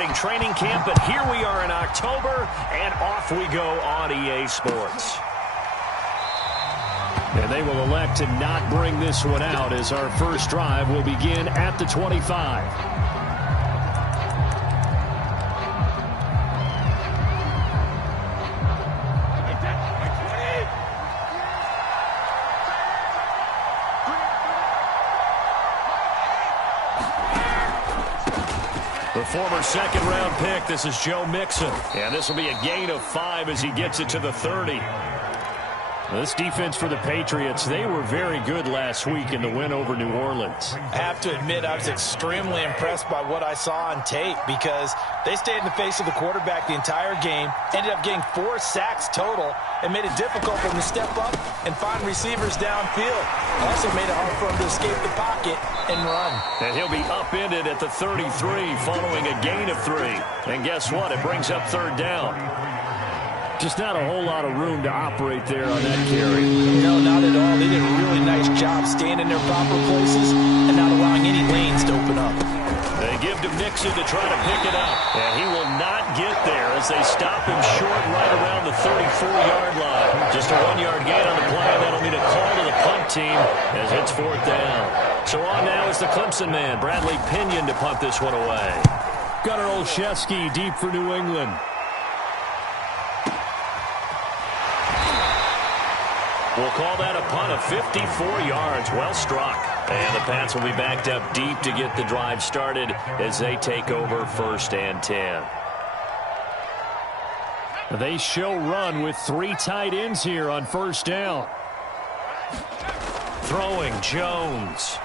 starting training camp, but here we are in October, and off we go on EA Sports. And they will elect to not bring this one out as our first drive will begin at the 25. The former second-round pick, this is Joe Mixon. And this will be a gain of 5 as he gets it to the 30. This defense for the Patriots, they were very good last week in the win over New Orleans. I have to admit, I was extremely impressed by what I saw on tape because they stayed in the face of the quarterback the entire game, ended up getting 4 sacks total, and made it difficult for him to step up and find receivers downfield. Also made it hard for him to escape the pocket and run. And he'll be upended at the 33 following a gain of 3. And guess what? It brings up third down. Just not a whole lot of room to operate there on that carry. No, not at all. They did a really nice job staying in their proper places and not allowing any lanes to open up. They give to Mixon to try to pick it up. And he will not get there as they stop him short right around the 34-yard line. Just a 1-yard gain on the play. That'll mean a call to the punt team as it's fourth down. So on now is the Clemson man, Bradley Pinion, to punt this one away. Gunnar Olszewski deep for New England. We'll call that a punt of 54 yards. Well struck. And the Pats will be backed up deep to get the drive started as they take over first and 10. They show run with 3 tight ends here on first down. Throwing Jones.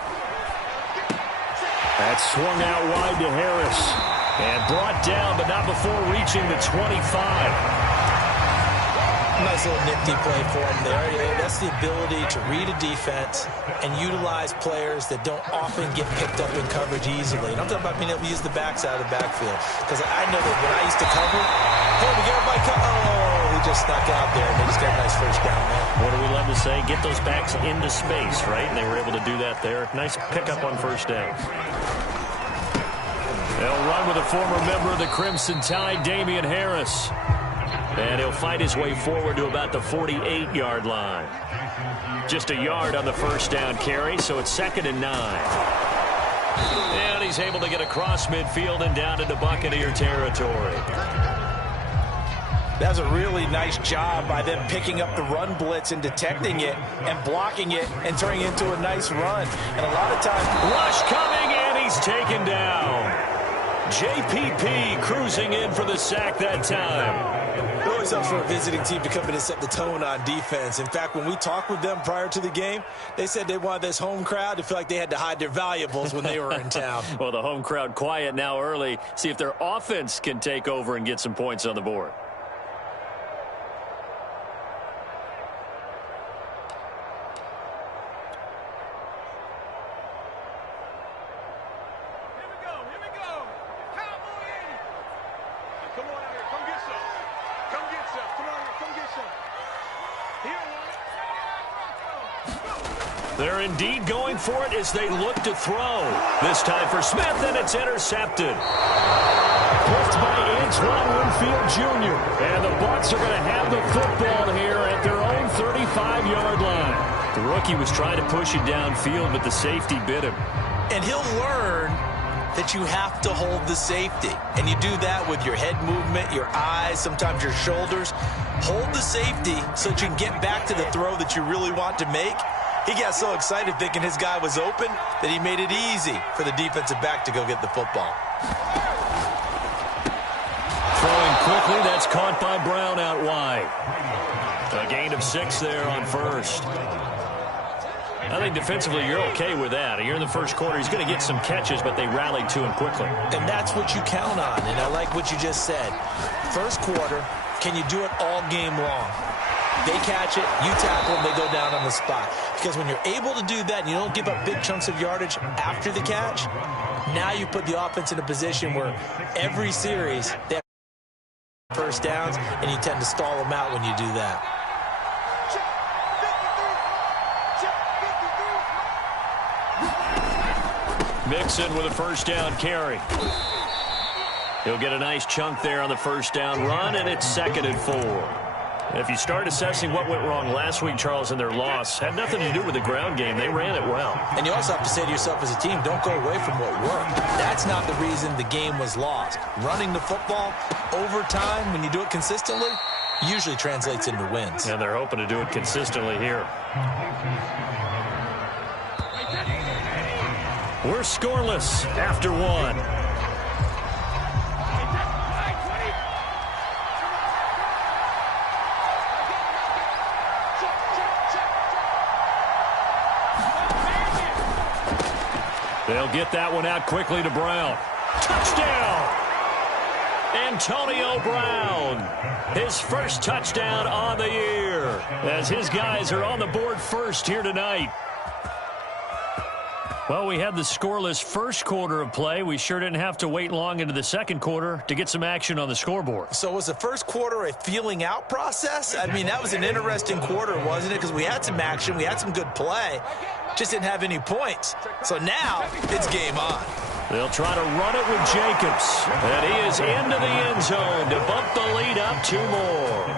That's swung out wide to Harris. And brought down, but not before reaching the 25. Nice little nifty play for him there. That's the ability to read a defense and utilize players that don't often get picked up in coverage easily. And I'm talking about being able to use the backside of the backfield. Because I know that when I used to cover, hey, we got everybody cover. Oh, he just snuck out there, and they just got a nice first down there. What do we love to say? Get those backs into space, right? And they were able to do that there. Nice pickup on first down. They'll run with a former member of the Crimson Tide, Damian Harris. And he'll fight his way forward to about the 48-yard line. Just a yard on the first down carry, so it's 2nd and 9. And he's able to get across midfield and down into Buccaneer territory. That's a really nice job by them picking up the run blitz and detecting it and blocking it and turning it into a nice run. And a lot of times, rush coming, and he's taken down. JPP cruising in for the sack that time. It always helps for a visiting team to come in and set the tone on defense. In fact, when we talked with them prior to the game, they said they wanted this home crowd to feel like they had to hide their valuables when they were in town. Well, the home crowd quiet now early. See if their offense can take over and get some points on the board. They're indeed going for it as they look to throw. This time for Smith, and it's intercepted. Picked by Antoine Winfield Jr. And the Bucs are going to have the football here at their own 35-yard line. The rookie was trying to push it downfield, but the safety bit him. And he'll learn that you have to hold the safety. And you do that with your head movement, your eyes, sometimes your shoulders. Hold the safety so that you can get back to the throw that you really want to make. He got so excited thinking his guy was open that he made it easy for the defensive back to go get the football. Throwing quickly, that's caught by Brown out wide. A gain of 6 there on first. I think defensively you're okay with that. You're in the first quarter. He's going to get some catches, but they rallied to him quickly. And that's what you count on, and I like what you just said. First quarter, can you do it all game long? They catch it, you tackle them, they go down on the spot. Because when you're able to do that and you don't give up big chunks of yardage after the catch, now you put the offense in a position where every series they have first downs, and you tend to stall them out when you do that. Mixon with a first down carry. He'll get a nice chunk there on the first down run, and it's 2nd and 4. If you start assessing what went wrong last week, Charles, in their loss, had nothing to do with the ground game. They ran it well. And you also have to say to yourself as a team, don't go away from what worked. That's not the reason the game was lost. Running the football over time, when you do it consistently, usually translates into wins. And they're hoping to do it consistently here. We're scoreless after 1. They'll get that one out quickly to Brown. Touchdown! Antonio Brown, his first touchdown on the year, as his guys are on the board first here tonight. Well, we had the scoreless first quarter of play. We sure didn't have to wait long into the second quarter to get some action on the scoreboard. So was the first quarter a feeling out process? I mean, that was an interesting quarter, wasn't it? Because we had some action, we had some good play, just didn't have any points. So now it's game on. They'll try to run it with Jacobs. And he is into the end zone to bump the lead up 2 more.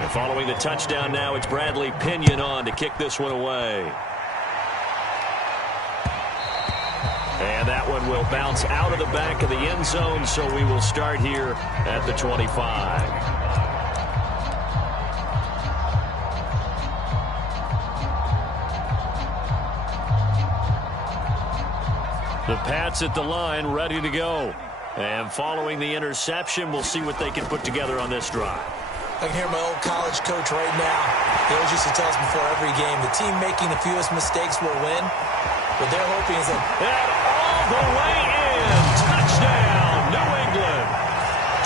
And following the touchdown now, it's Bradley Pinion on to kick this one away. And that one will bounce out of the back of the end zone, so we will start here at the 25. The Pats at the line, ready to go. And following the interception, we'll see what they can put together on this drive. I can hear my old college coach right now. He always used to tell us before every game, the team making the fewest mistakes will win. What they're hoping is that... And all the way in. Touchdown, New England.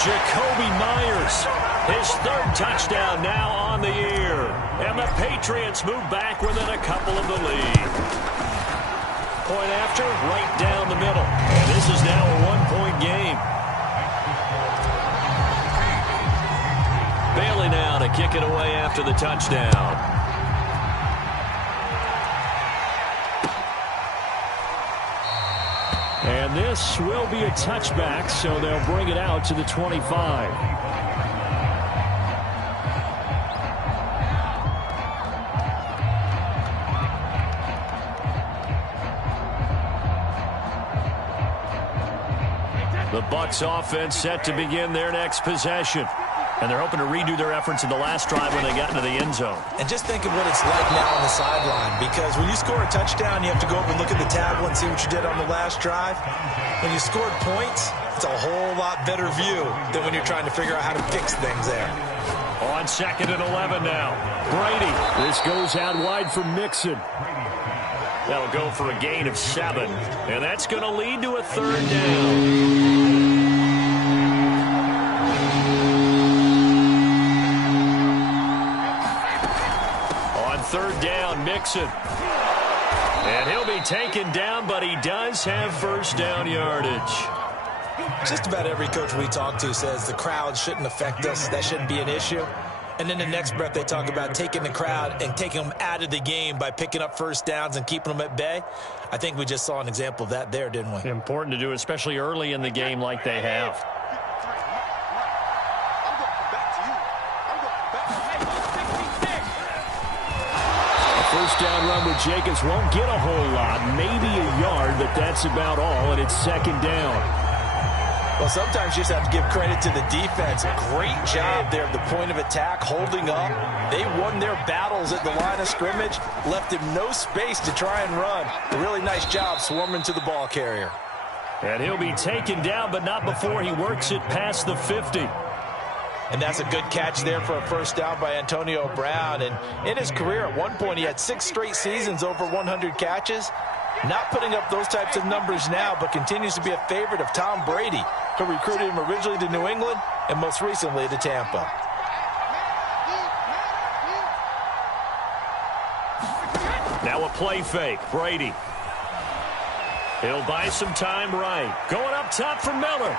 Jacoby Myers, his 3rd touchdown now on the year. And the Patriots move back within a couple of the lead. Point after, right down the middle. And this is now a 1-point game. Bailey now to kick it away after the touchdown. And this will be a touchback, so they'll bring it out to the 25. The Bucs offense set to begin their next possession. And they're hoping to redo their efforts in the last drive when they got into the end zone. And just think of what it's like now on the sideline, because when you score a touchdown, you have to go over and look at the tablet and see what you did on the last drive. When you scored points, it's a whole lot better view than when you're trying to figure out how to fix things there. On 2nd and 11 now. Brady. This goes out wide for Mixon. That'll go for a gain of 7. And that's going to lead to a 3rd down. On 3rd down, Mixon. And he'll be taken down, but he does have first down yardage. Just about every coach we talk to says the crowd shouldn't affect us. That shouldn't be an issue. And then the next breath they talk about taking the crowd and taking them out of the game by picking up first downs and keeping them at bay. I think we just saw an example of that there, didn't we? Important to do, especially early in the game like they have. A first down run with Jacobs won't get a whole lot, maybe a yard, but that's about all, and it's 2nd down. Well, sometimes you just have to give credit to the defense. Great job there at the point of attack, holding up. They won their battles at the line of scrimmage, left him no space to try and run. A really nice job swarming to the ball carrier. And he'll be taken down, but not before he works it past the 50. And that's a good catch there for a first down by Antonio Brown. And in his career, at one point, he had 6 straight seasons over 100 catches. Not putting up those types of numbers now, but continues to be a favorite of Tom Brady, who recruited him originally to New England and most recently to Tampa. Now a play fake. Brady. He'll buy some time right. Going up top for Miller.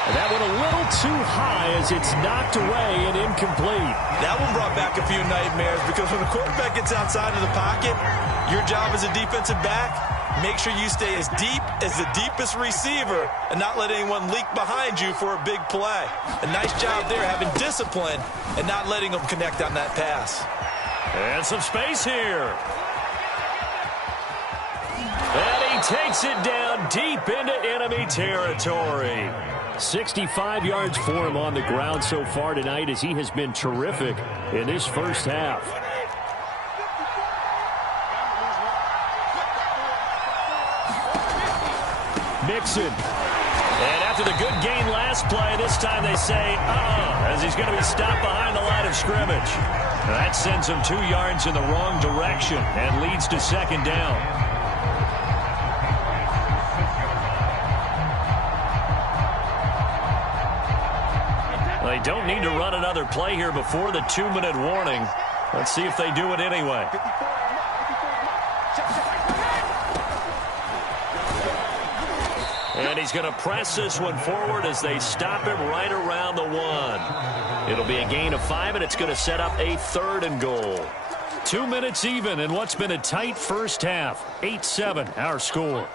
And that went a little too high as it's knocked away and incomplete. That one brought back a few nightmares because when the quarterback gets outside of the pocket, your job as a defensive back make sure you stay as deep as the deepest receiver and not let anyone leak behind you for a big play. A nice job there having discipline and not letting them connect on that pass. And some space here. And he takes it down deep into enemy territory. 65 yards for him on the ground so far tonight as he has been terrific in this first half. Mixon. And after the good gain last play, this time they say, as he's going to be stopped behind the line of scrimmage. That sends him 2 yards in the wrong direction and leads to second down. They don't need to run another play here before the 2-minute warning. Let's see if they do it anyway. And he's going to press this one forward as they stop him right around the 1. It'll be a gain of 5, and it's going to set up a 3rd and goal. 2 minutes even in what's been a tight first half. 8-7 our score.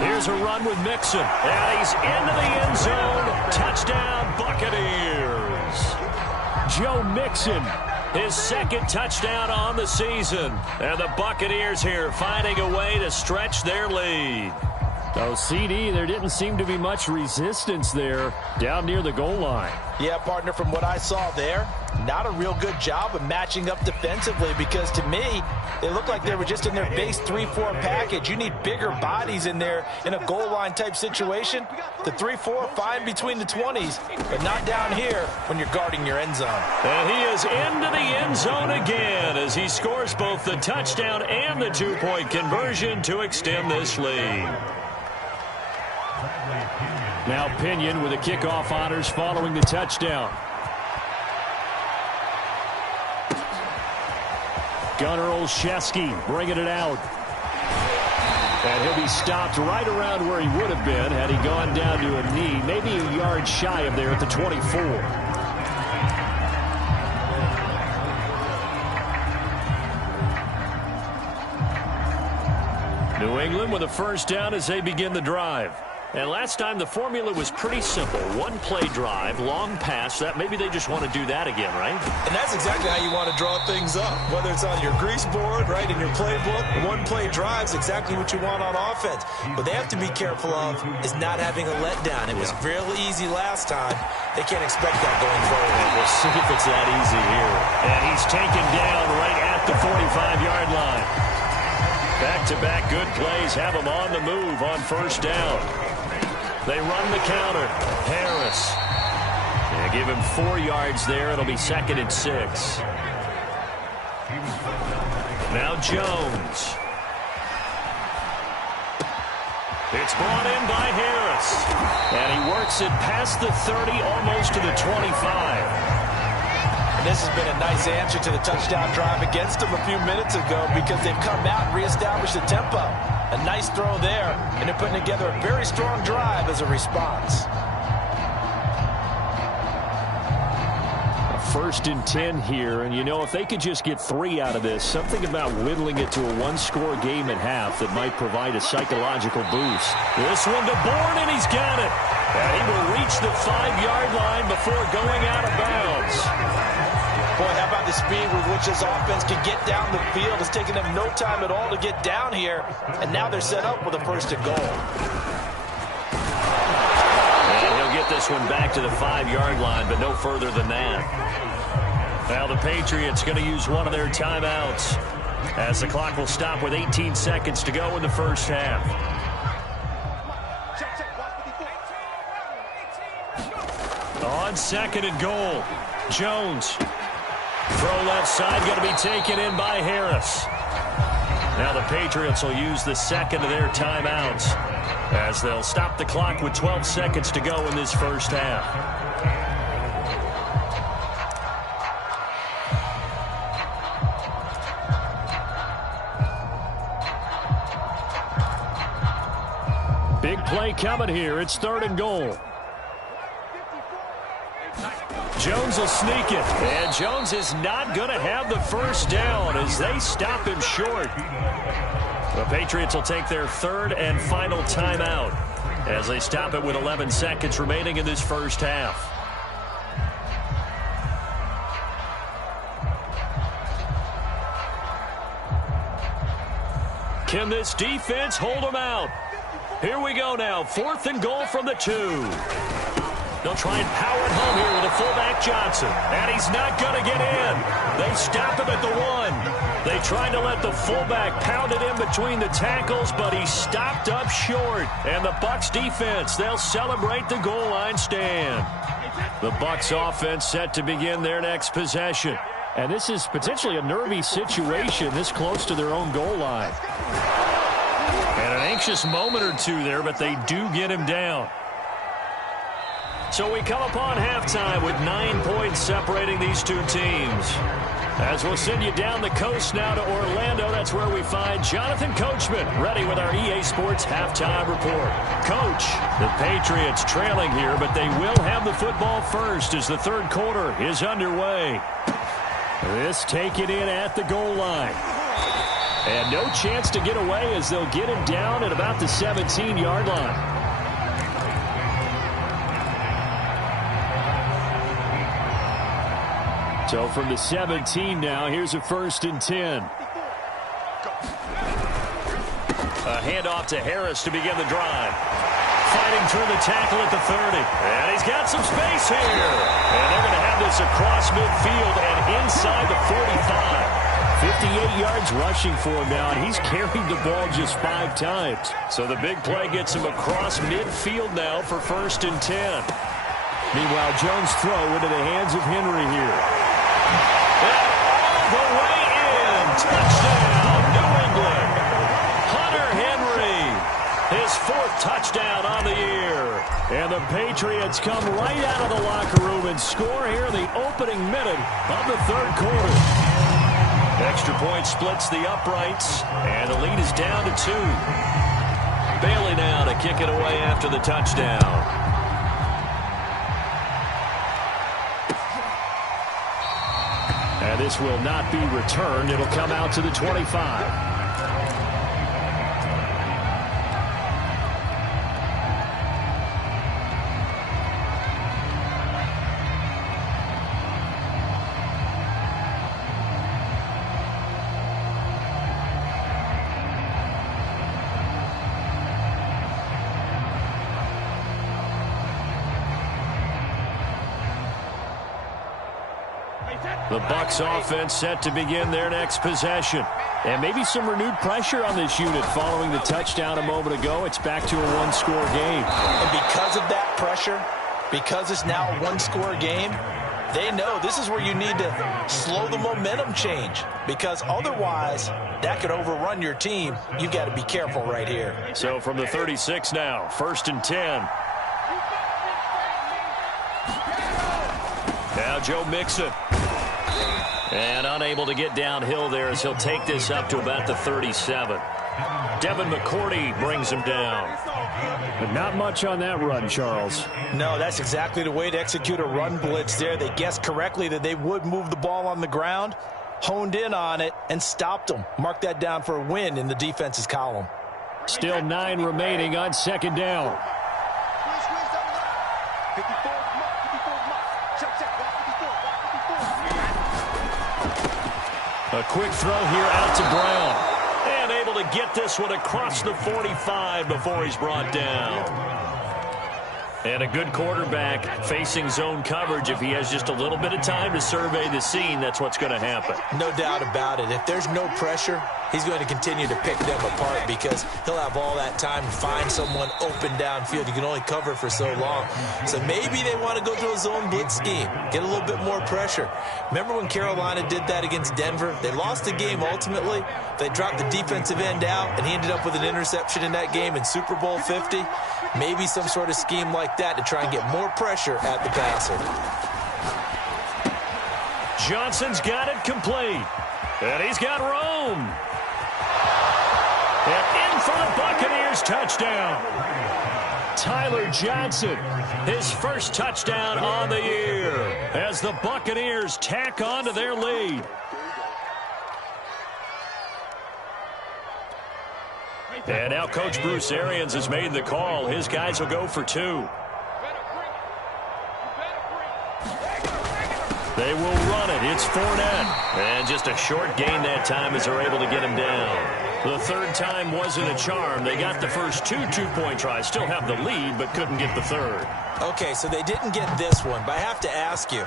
Here's a run with Mixon, and he's into the end zone. Touchdown, Buccaneers. Joe Mixon, his 2nd touchdown on the season. And the Buccaneers here finding a way to stretch their lead. Oh, CD, there didn't seem to be much resistance there down near the goal line. Yeah, partner, from what I saw there, not a real good job of matching up defensively because to me, they look like they were just in their base 3-4 package. You need bigger bodies in there in a goal line type situation. The 3-4, fine between the 20s, but not down here when you're guarding your end zone. And he is into the end zone again as he scores both the touchdown and the 2-point conversion to extend this lead. Now Pinion with the kickoff honors following the touchdown. Gunnar Olszewski bringing it out. And he'll be stopped right around where he would have been had he gone down to a knee, maybe a yard shy of there at the 24. New England with a first down as they begin the drive. And last time the formula was pretty simple. 1-play drive, long pass. That maybe they just want to do that again, right? And that's exactly how you want to draw things up. Whether it's on your grease board, right, in your playbook, 1-play drive is exactly what you want on offense. What they have to be careful of is not having a letdown. It was real easy last time. They can't expect that going forward. We'll see if it's that easy here. And he's taken down right at the 45-yard line. Back-to-back good plays have him on the move on first down. They run the counter. Harris. Yeah, give him 4 yards there. It'll be 2nd and 6. Now Jones. It's brought in by Harris. And he works it past the 30, almost to the 25. And this has been a nice answer to the touchdown drive against them a few minutes ago because they've come out and reestablished the tempo. A nice throw there, and they're putting together a very strong drive as a response. A 1st and 10 here, and you know, if they could just get 3 out of this, something about whittling it to a 1-score game at half that might provide a psychological boost. This one to Bourne, and he's got it. And he will reach the 5-yard line before going out of bounds. Boy, how about the speed with which this offense can get down the field? It's taken them no time at all to get down here, and now they're set up with a 1st and goal. And he'll get this one back to the 5-yard line, but no further than that. Now the Patriots going to use one of their timeouts as the clock will stop with 18 seconds to go in the first half. On 2nd and goal, Jones. Throw left side, going to be taken in by Harris. Now the Patriots will use the 2nd of their timeouts as they'll stop the clock with 12 seconds to go in this first half. Big play play coming here. It's 3rd and goal. Jones will sneak it. And Jones is not going to have the first down as they stop him short. The Patriots will take their 3rd and final timeout as they stop it with 11 seconds remaining in this first half. Can this defense hold them out? Here we go now. 4th and goal from the 2. They'll try and power it home here with a fullback Johnson. And he's not going to get in. They stop him at the 1. They tried to let the fullback pound it in between the tackles, but he stopped up short. And the Bucs defense, they'll celebrate the goal line stand. The Bucs offense set to begin their next possession. And this is potentially a nervy situation this close to their own goal line. And an anxious moment or two there, but they do get him down. So we come upon halftime with 9 points separating these two teams. As we'll send you down the coast now to Orlando, that's where we find Jonathan Coachman ready with our EA Sports halftime report. Coach, the Patriots trailing here, but they will have the football first as the 3rd quarter is underway. This taken in at the goal line. And no chance to get away as they'll get him down at about the 17-yard line. So from the 17 now, here's a 1st and 10. A handoff to Harris to begin the drive. Fighting through the tackle at the 30. And he's got some space here. And they're going to have this across midfield and inside the 45. 58 yards rushing for him now, and he's carried the ball just 5 times. So the big play gets him across midfield now for 1st and 10. Meanwhile, Jones' throw into the hands of Henry here. And all the way in. Touchdown, New England. Hunter Henry, his 4th touchdown on the year. And the Patriots come right out of the locker room and score here in the opening minute of the 3rd quarter. Extra point splits the uprights, and the lead is down to 2. Bailey now to kick it away after the touchdown. And this will not be returned. It'll come out to the 25. The Bucs offense set to begin their next possession. And maybe some renewed pressure on this unit following the touchdown a moment ago. It's back to a 1-score game. And because of that pressure, because it's now a 1-score game, they know this is where you need to slow the momentum change. Because otherwise, that could overrun your team. You've got to be careful right here. So from the 36 now, 1st and 10. Now Joe Mixon. And unable to get downhill there as he'll take this up to about the 37. Devin McCourty brings him down. But not much on that run, Charles. No, that's exactly the way to execute a run blitz there. They guessed correctly that they would move the ball on the ground, honed in on it, and stopped them. Mark that down for a win in the defense's column. Still 9 remaining on 2nd down. A quick throw here out to Brown. And able to get this one across the 45 before he's brought down. And a good quarterback facing zone coverage. If he has just a little bit of time to survey the scene, that's what's going to happen. No doubt about it. If there's no pressure, he's going to continue to pick them apart because he'll have all that time to find someone open downfield. You can only cover for so long. So maybe they want to go to a zone blitz scheme, get a little bit more pressure. Remember when Carolina did that against Denver? They lost the game ultimately. They dropped the defensive end out, and he ended up with an interception in that game in Super Bowl 50. Maybe some sort of scheme like that to try and get more pressure at the passer. Johnson's got it complete. And he's got room. And in for the Buccaneers touchdown. Tyler Johnson. His first touchdown on the year as the Buccaneers tack on to their lead. And now Coach Bruce Arians has made the call. His guys will go for 2. They will run it. It's Fournette. And just a short gain that time as they're able to get him down. The third time wasn't a charm. They got the first 2 two-point tries. Still have the lead, but couldn't get the third. Okay, so they didn't get this one, but I have to ask you,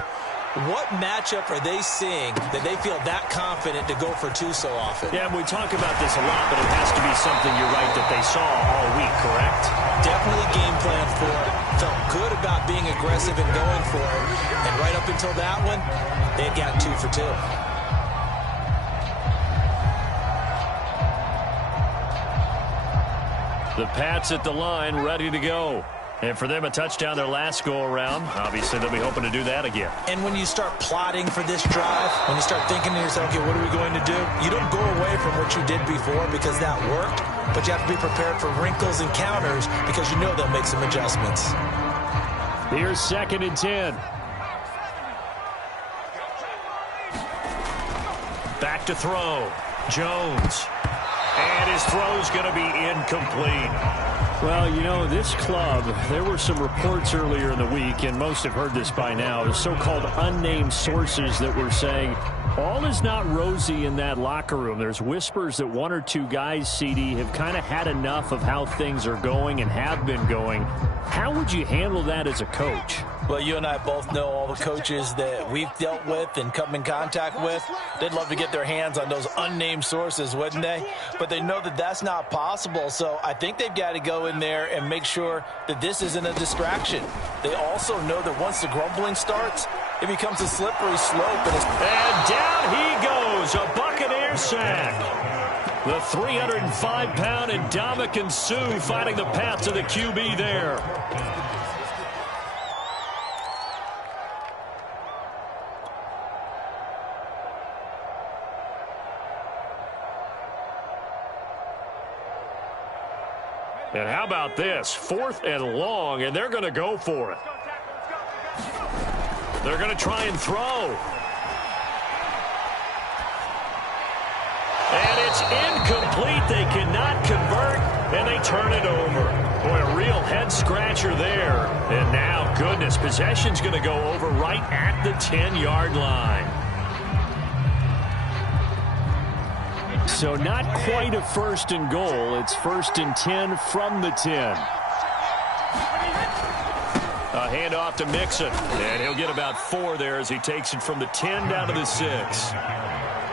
what matchup are they seeing that they feel that confident to go for 2 so often? Yeah, we talk about this a lot, but it has to be something, you're right, that they saw all week, correct? Definitely game plan for it. Felt good about being aggressive and going for it. And right up until that one, they had gotten 2 for 2. The Pats at the line, ready to go. And for them, a touchdown their last go-around. Obviously, they'll be hoping to do that again. And when you start plotting for this drive, when you start thinking to yourself, okay, what are we going to do? You don't go away from what you did before because that worked, but you have to be prepared for wrinkles and counters because you know they'll make some adjustments. Here's 2nd and 10. Back to throw. Jones. And his throw's going to be incomplete. Well, you know, this club, there were some reports earlier in the week, and most have heard this by now, the so-called unnamed sources that were saying all is not rosy in that locker room. There's whispers that 1 or 2 guys, CD, have kind of had enough of how things are going and have been going. How would you handle that as a coach? Well, you and I both know all the coaches that we've dealt with and come in contact with. They'd love to get their hands on those unnamed sources, wouldn't they? But they know that that's not possible, so I think they've got to go in there and make sure that this isn't a distraction. They also know that once the grumbling starts, it becomes a slippery slope. And down he goes, a Buccaneer sack. The 305-pound Ndamukong Suh finding the path to the QB there. And how about this? 4th and long, and they're going to go for it. They're going to try and throw. And it's incomplete. They cannot convert, and they turn it over. Boy, a real head-scratcher there. And now, goodness, possession's going to go over right at the 10-yard line. So not quite a 1st and goal. It's 1st and 10 from the 10. A handoff to Mixon, and he'll get about 4 there as he takes it from the 10 down to the 6.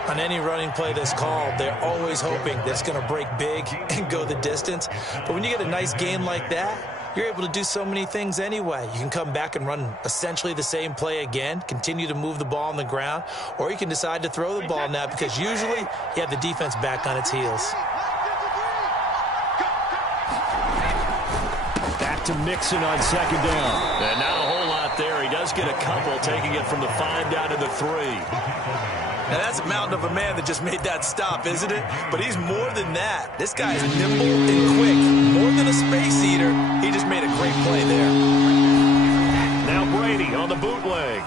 On any running play that's called, they're always hoping that it's going to break big and go the distance. But when you get a nice game like that, you're able to do so many things anyway. You can come back and run essentially the same play again, continue to move the ball on the ground, or you can decide to throw the ball now because usually you have the defense back on its heels. Back to Mixon on 2nd down. And not a whole lot there. He does get a couple, taking it from the 5 down to the 3. Now, that's a mountain of a man that just made that stop, isn't it? But he's more than that. This guy is nimble and quick. More than a space eater, he just made a great play there. Now Brady on the bootleg.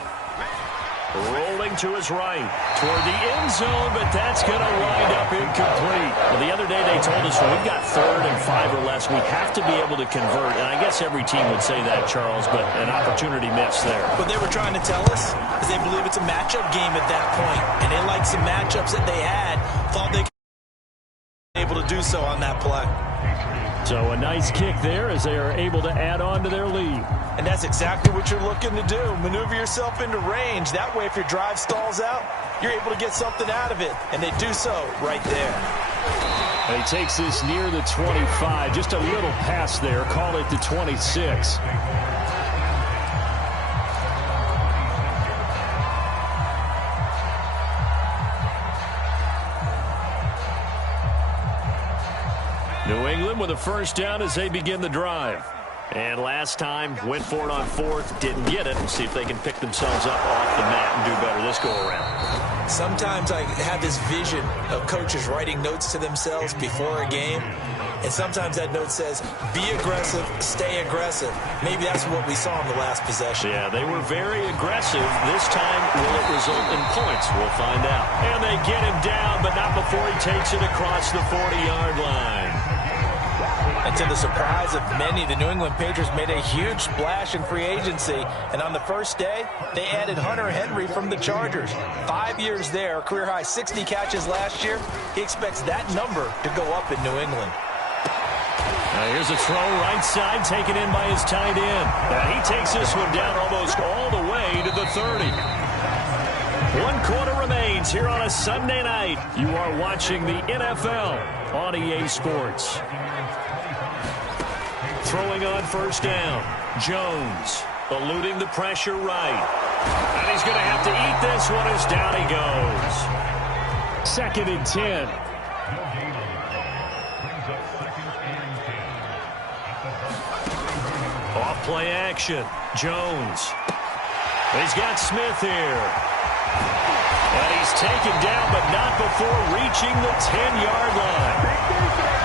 Rolling to his right toward the end zone, but that's going to wind up incomplete. Well, the other day they told us when we've got 3rd and 5 or less, we have to be able to convert. And I guess every team would say that, Charles, but an opportunity missed there. What they were trying to tell us is they believe it's a matchup game at that point, and they like some matchups that they had, thought they could be able to do so on that play. So a nice kick there as they are able to add on to their lead. And that's exactly what you're looking to do. Maneuver yourself into range. That way, if your drive stalls out, you're able to get something out of it. And they do so right there. And he takes this near the 25. Just a little pass there. Call it the 26. New England with a 1st down as they begin the drive. And last time, went for it on 4th, didn't get it. We'll see if they can pick themselves up off the mat and do better this go-around. Sometimes I have this vision of coaches writing notes to themselves before a game. And sometimes that note says, be aggressive, stay aggressive. Maybe that's what we saw in the last possession. Yeah, they were very aggressive. This time, will it result in points? We'll find out. And they get him down, but not before he takes it across the 40-yard line. And to the surprise of many, the New England Patriots made a huge splash in free agency. And on the first day, they added Hunter Henry from the Chargers. 5 years there, career high 60 catches last year. He expects that number to go up in New England. Now here's a throw right side taken in by his tight end. Now he takes this one down almost all the way to the 30. 1 quarter remains here on a Sunday night. You are watching the NFL on EA Sports. Throwing on first down. Jones eluding the pressure right. And he's going to have to eat this one as down he goes. 2nd and 10. Off play action. Jones. He's got Smith here. And he's taken down, but not before reaching the 10-yard line.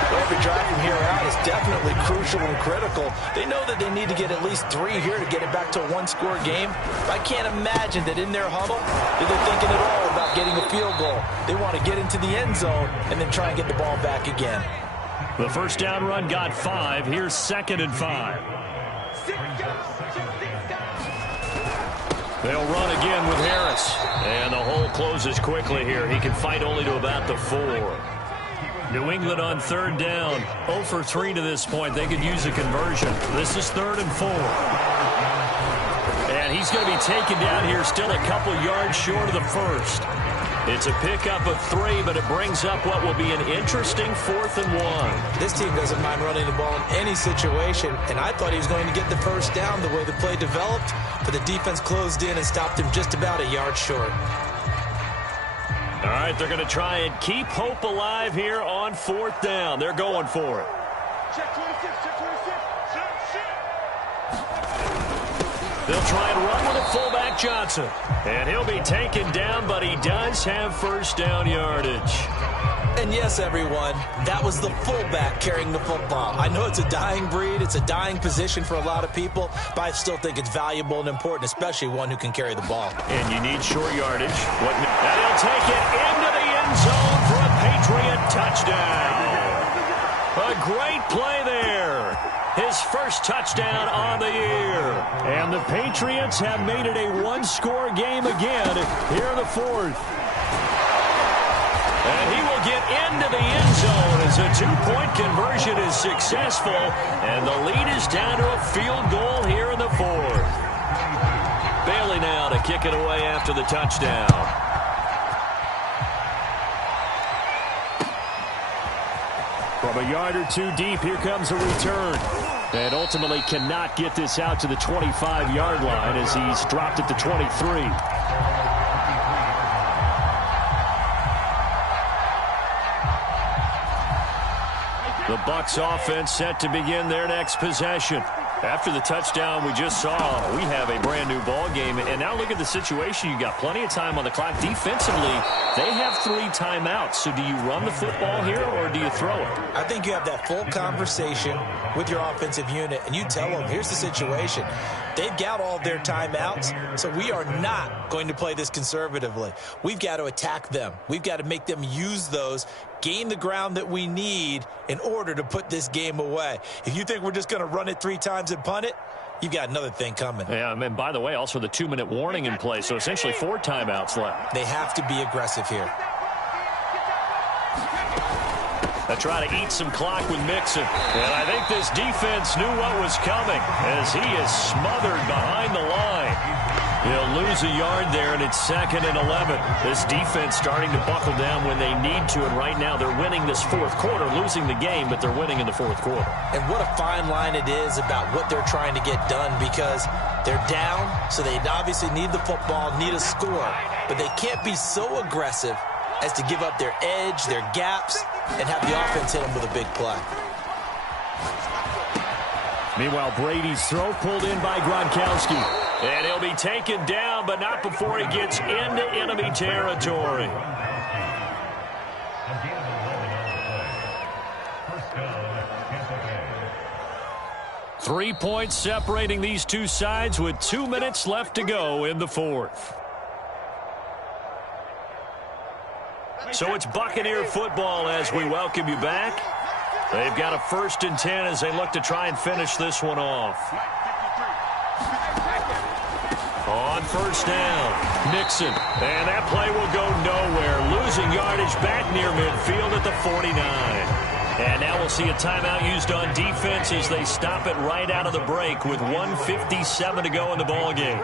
Every drive from here out is definitely crucial and critical. They know that they need to get at least 3 here to get it back to a one-score game. I can't imagine that in their huddle that they're thinking at all about getting a field goal. They want to get into the end zone and then try and get the ball back again. The first down run got 5. Here's 2nd and 5. They'll run again with Harris. And the hole closes quickly here. He can fight only to about the 4. New England on 3rd down. 0 for 3 to this point. They could use a conversion. This is 3rd and 4. And he's going to be taken down here still a couple yards short of the first. It's a pickup of 3, but it brings up what will be an interesting 4th and 1. This team doesn't mind running the ball in any situation, and I thought he was going to get the first down the way the play developed, but the defense closed in and stopped him just about a yard short. All right, they're going to try and keep hope alive here on 4th down. They're going for it. Check 26, check 26, They'll try and run with a fullback Johnson. And he'll be taken down, but he does have first down yardage. And yes, everyone, that was the fullback carrying the football. I know it's a dying breed, it's a dying position for a lot of people, but I still think it's valuable and important, especially one who can carry the ball. And you need short yardage. And he'll take it into the end zone for a Patriot touchdown. A great play there. His first touchdown on the year. And the Patriots have made it a one-score game again here in the 4th. And he will get into the end zone as a two-point conversion is successful. And the lead is down to a field goal here in the 4th. Bailey now to kick it away after the touchdown. From a yard or 2 deep, here comes a return. And ultimately cannot get this out to the 25-yard line as he's dropped at the 23. The Bucs offense set to begin their next possession. After the touchdown we just saw, we have a brand new ball game. And now look at the situation. You got plenty of time on the clock. Defensively, they have 3 timeouts. So do you run the football here or do you throw it? I think you have that full conversation with your offensive unit, and you tell them, here's the situation. They've got all their timeouts, so we are not going to play this conservatively. We've got to attack them. We've got to make them use those, gain the ground that we need in order to put this game away. If you think we're just going to run it 3 times and punt it, you've got another thing coming. Yeah, and by the way, also the 2-minute warning in place, so essentially 4 timeouts left. They have to be aggressive here. They try to eat some clock with Mixon. And I think this defense knew what was coming as he is smothered behind the line. He'll lose a yard there, and it's 2nd and 11. This defense starting to buckle down when they need to, and right now they're winning this 4th quarter, losing the game, but they're winning in the 4th quarter. And what a fine line it is about what they're trying to get done, because they're down, so they obviously need the football, need a score, but they can't be so aggressive as to give up their edge, their gaps, and have the offense hit them with a big play. Meanwhile, Brady's throw pulled in by Gronkowski. And he'll be taken down, but not before he gets into enemy territory. 3 points separating these two sides with 2 minutes left to go in the fourth. So it's Buccaneer football as we welcome you back. They've got a 1st and 10 as they look to try and finish this one off. On 1st down, Nixon. And that play will go nowhere. Losing yardage back near midfield at the 49. And now we'll see a timeout used on defense as they stop it right out of the break with 1:57 to go in the ballgame.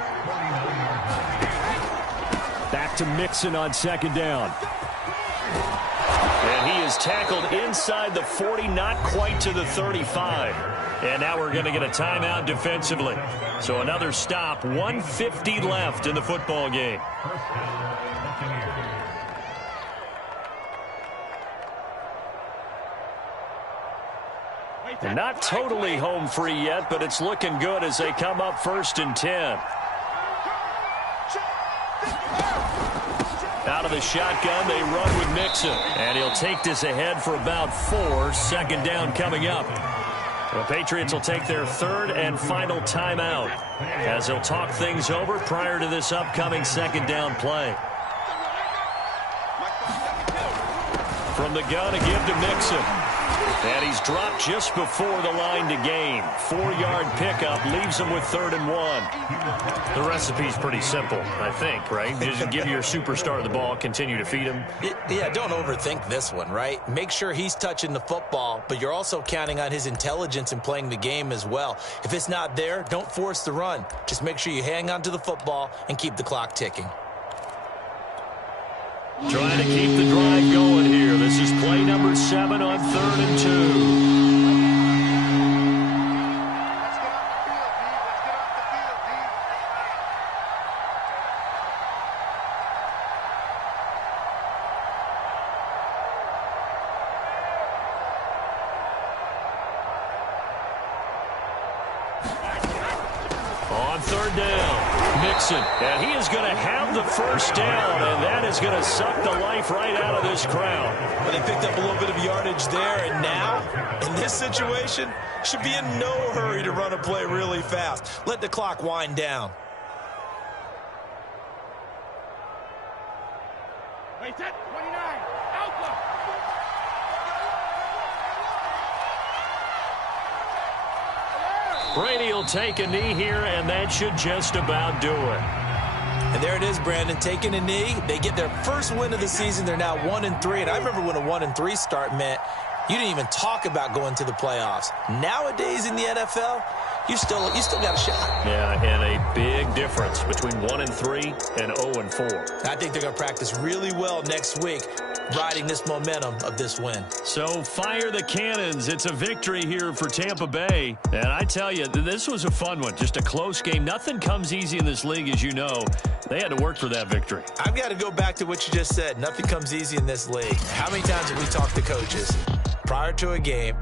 Back to Mixon on 2nd down. And he is tackled inside the 40, not quite to the 35. And now we're going to get a timeout defensively. So another stop, 1:50 left in the football game. And not totally home free yet, but it's looking good as they come up 1st and 10. Out of the shotgun, they run with Nixon. And he'll take this ahead for about 4. 2nd down coming up. The Patriots will take their 3rd and final timeout as they'll talk things over prior to this upcoming 2nd down play. From the gun, a give to Mixon. And he's dropped just before the line to gain. 4-yard pickup leaves him with 3rd and 1. The recipe's pretty simple, I think, right? Just give your superstar the ball, continue to feed him. Yeah, don't overthink this one, right? Make sure he's touching the football, but you're also counting on his intelligence in playing the game as well. If it's not there, don't force the run. Just make sure you hang on to the football and keep the clock ticking. Trying to keep the drive going here. This is play number 7 on 3rd and 2. On 3rd down, Nixon, and he is going to have the 1st down, and that is going to suck the life right out of this crowd. Well, they picked up a little bit of yardage there, and now, in this situation, should be in no hurry to run a play really fast. Let the clock wind down. Wait, 29, Alpha. Brady will take a knee here, and that should just about do it. And there it is, Brandon, taking a knee. They get their 1st win of the season. They're now 1-3. And I remember when a 1-3 start meant you didn't even talk about going to the playoffs. Nowadays in the NFL, you still got a shot. Yeah, and a big difference between 1-3 and 0-4. I think they're going to practice really well next week, riding this momentum of this win. So fire the cannons. It's a victory here for Tampa Bay. And I tell you, this was a fun one. Just a close game. Nothing comes easy in this league, as you know. They had to work for that victory. I've got to go back to what you just said. Nothing comes easy in this league. How many times have we talked to coaches prior to a game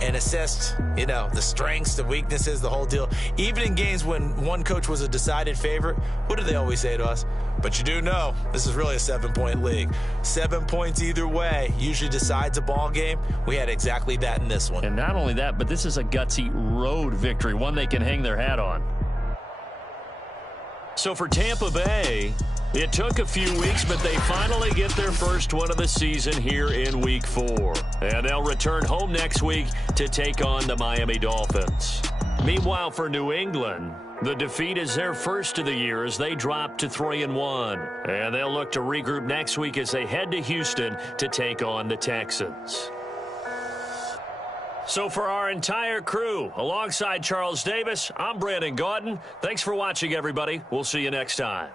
and assessed, the strengths, the weaknesses, the whole deal? Even in games when one coach was a decided favorite, what do they always say to us? But you do know this is really a 7-point league. 7 points either way usually decides a ball game. We had exactly that in this one. And not only that, but this is a gutsy road victory, one they can hang their hat on. So for Tampa Bay, it took a few weeks, but they finally get their 1st win of the season here in Week 4. And they'll return home next week to take on the Miami Dolphins. Meanwhile, for New England, the defeat is their 1st of the year as they drop to 3-1. And they'll look to regroup next week as they head to Houston to take on the Texans. So for our entire crew, alongside Charles Davis, I'm Brandon Gaudin. Thanks for watching, everybody. We'll see you next time.